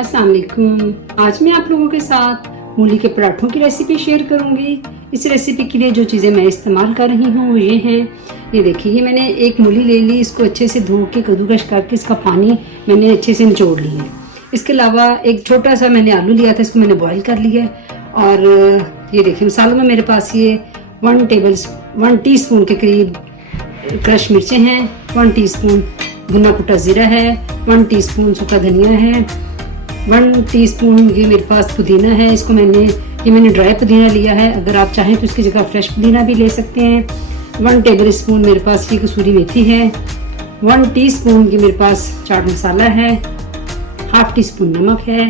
अस्सलाम वालेकुम। आज मैं आप लोगों के साथ मूली के पराठों की रेसिपी शेयर करूंगी। इस रेसिपी के लिए जो चीज़ें मैं इस्तेमाल कर रही हूँ वो ये हैं। ये देखिए, ये मैंने एक मूली ले ली, इसको अच्छे से धो के कद्दूकस करके इसका पानी मैंने अच्छे से निचोड़ लिया है। इसके अलावा एक छोटा सा मैंने आलू लिया था, इसको मैंने बॉईल कर लिया है। और ये देखिए, मसालों में मेरे पास ये 1 टीस्पून के करीब क्रश मिर्चें हैं, 1 टीस्पून भुना कुटा ज़ीरा है, 1 टीस्पून सूखा धनिया है, 1 टीस्पून ये मेरे पास पुदीना है। इसको मैंने ड्राई पुदीना लिया है। अगर आप चाहें तो इसकी जगह फ्रेश पुदीना भी ले सकते हैं। 1 टेबल स्पून मेरे पास ये कसूरी मेथी है, 1 टीस्पून ये मेरे पास चाट मसाला है, 1/2 टीस्पून नमक है,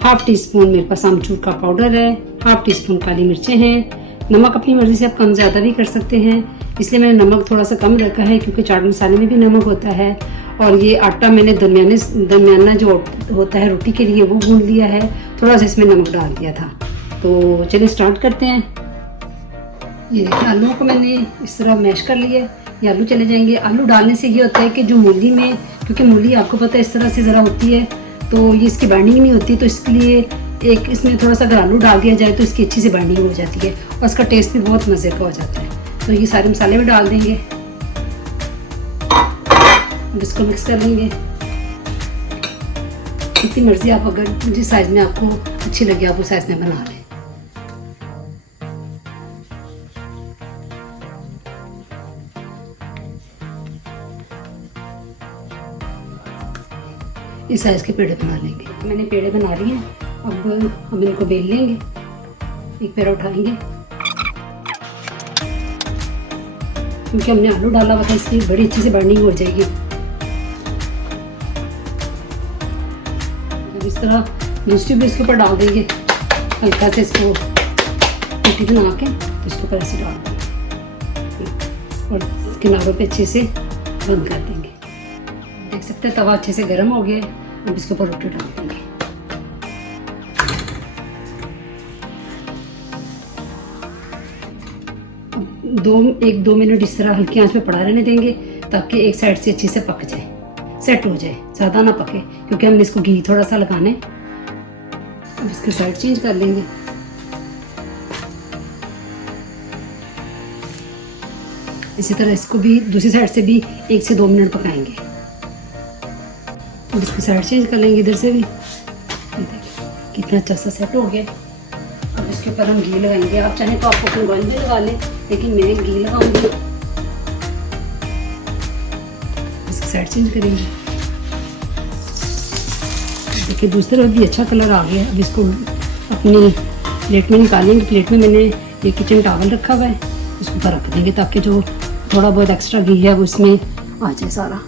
1/2 टीस्पून मेरे पास आमचूर का पाउडर है, 1/2 टीस्पून काली मिर्चें हैं। नमक अपनी मर्जी से आप कम ज़्यादा भी कर सकते हैं, इसलिए मैंने नमक थोड़ा सा कम रखा है क्योंकि चाट मसाले में भी नमक होता है। और ये आटा मैंने दरमियाना जो होता है रोटी के लिए वो गूंद लिया है, थोड़ा सा इसमें नमक डाल दिया था। तो चलिए स्टार्ट करते हैं। ये देखिए, आलूओं को मैंने इस तरह मैश कर लिया है। ये आलू चले जाएंगे। आलू डालने से ये होता है कि जो मूली में, क्योंकि मूली आपको पता है इस तरह से ज़रा होती है तो ये इसकी बाइंडिंग नहीं होती, तो इसके लिए एक इसमें थोड़ा सा अगर आलू डाल दिया जाए तो इसकी अच्छी से बाइंडिंग हो जाती है और इसका टेस्ट भी बहुत मज़े का हो जाता है। तो ये सारे मसाले भी डाल देंगे, अब इसको मिक्स कर लेंगे। जितनी मर्जी आप अगर जिस साइज़ में आपको अच्छी लगे आप उस साइज़ में बना लें। इस साइज़ के पेड़े बना लेंगे। मैंने पेड़े बना लिए हैं। अब हम इनको बेल लेंगे। एक पेड़ा उठाएंगे, क्योंकि हमने आलू डाला हुआ था इसलिए बड़ी अच्छी से बाइंडिंग हो जाएगी। अब इस तरह दूसरी भी इसके ऊपर डाल देंगे, हल्का से इसको रोटी बना के इसके ऊपर ऐसे डाल देंगे और किनारों पे अच्छे से बंद कर देंगे। देख सकते हैं तवा अच्छे से गर्म हो गया। अब इसके ऊपर रोटी डाल देंगे। अब 1-2 मिनट इस तरह हल्की आंच पे पड़ा रहने देंगे ताकि एक साइड से अच्छी से पक जाए, सेट हो जाए, ज़्यादा ना पके क्योंकि हमने इसको घी थोड़ा सा लगाना है। अब इसकी साइड चेंज कर लेंगे। इसी तरह इसको भी दूसरी साइड से भी 1 से 2 मिनट पकाएंगे। अब इसकी साइड चेंज कर लेंगे इधर से भी। देखिए कितना अच्छा सा सेट हो गया। अब इसके ऊपर हम घी लगाएंगे। आप चाहें तो आप कुकिंग ऑयल भी लगा लें, लेकिन मैं घी लगाऊंगी। इसकी साइड चेंज करेंगे। देखिए दूसरी तरफ भी अच्छा कलर आ गया। अब इसको अपनी प्लेट में निकालेंगे। प्लेट में मैंने ये किचन टॉवल रखा हुआ है, इसके ऊपर रख देंगे ताकि जो थोड़ा बहुत एक्स्ट्रा घी है वो इसमें आ जाए सारा।